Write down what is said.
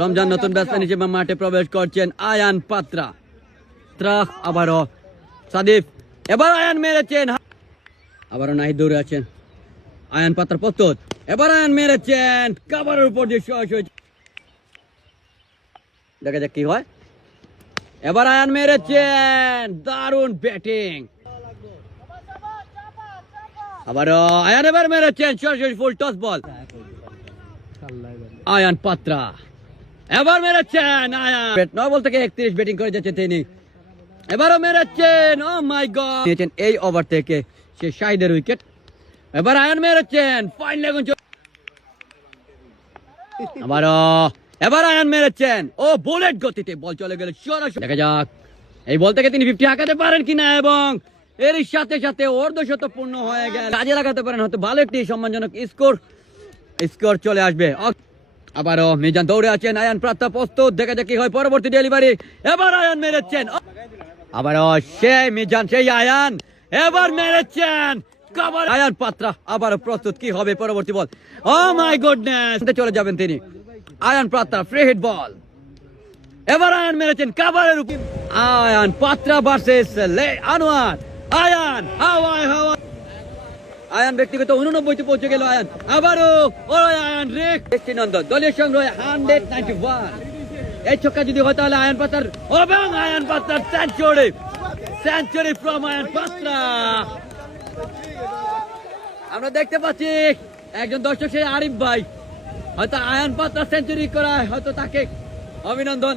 রমজান নতুন ব্যাটসম্যান হিসেবে মাঠে প্রবেশ করছেন আয়ান পাত্রা। আবারও সাদিফ, এবার আয়ান মেরেছেন, আবারও নাহিদ দৌড়ে আছেন। আয়ান পাত্রা প্রস্তুত, এবার আয়ান মেরেছেন, কাভারের উপর দিয়ে সরাসরি। দেখা যাক কি হয়। এবার আয়ান মেরেছেন, দারুণ ব্যাটিং। আবারও আয়ান এবার মেরেছেন সরাসরি ফুল টস বল। আয়ান পাত্রা এবার মেরেছেন, আয়ান 9 বল থেকে 31 ব্যাটিং করে যাচ্ছে তিনি। এবারও মেরেছেন, ও মাই গড, নিয়েছেন এই ওভার থেকে সে শাহিদের উইকেট। এবার আয়ান মেরেছেন, ফাইন লেগুন। আবারও এবার আয়ান মেরেছেন, ও বুলেট গতিতে বল চলে গেল সরাসরি। দেখা যাক এই বল থেকে তিনি 50 হাঁকাতে পারেন কিনা, এবং এর সাথে সাথে অর্ধশত পূর্ণ হয়ে গেল। কাজে লাগাতে পারেন হয়তো ভালো একটি সম্মানজনক স্কোর চলে আসবে। আবারও মিজান দৌড়ে আছেন, আয়ান পাত্রা প্রস্তুত, দেখা যাক কি হয় পরবর্তী ডেলিভারি। এবার আয়ান মেরেছেন, আবারও সেই মিজান সেই আয়ান এবার মেরেছেন, কভার। আয়ান পাত্রা আবারও প্রস্তুত, কি হবে পরবর্তী বল। ও মাই গুডনেস, চলে যাবেন তিনি। আয়ান পাত্রা ফ্রি হিট বল, এবার আয়ান মেরেছেন কভারের উপর। আয়ান পাত্রা ভার্সেস আনোয়ার। আয়ান আয়ান ব্যক্তিগত 89 তে পৌঁছে গেল আয়ান। আবারও আয়ান রেক নন্দন দলীয় সংগ্রহ 191। এই ছক্কা যদি হয় তাহলে আয়ান পাত্রার, এবং আয়ান পাত্রার সেঞ্চুরি ফ্রম আয়ান পাত্রা। আমরা দেখতে পাচ্ছি একজন দর্শক সেই আরিফ ভাই, হয়তো আয়ান পাত্রা সেঞ্চুরি করায় হয়তো তাকে অভিনন্দন।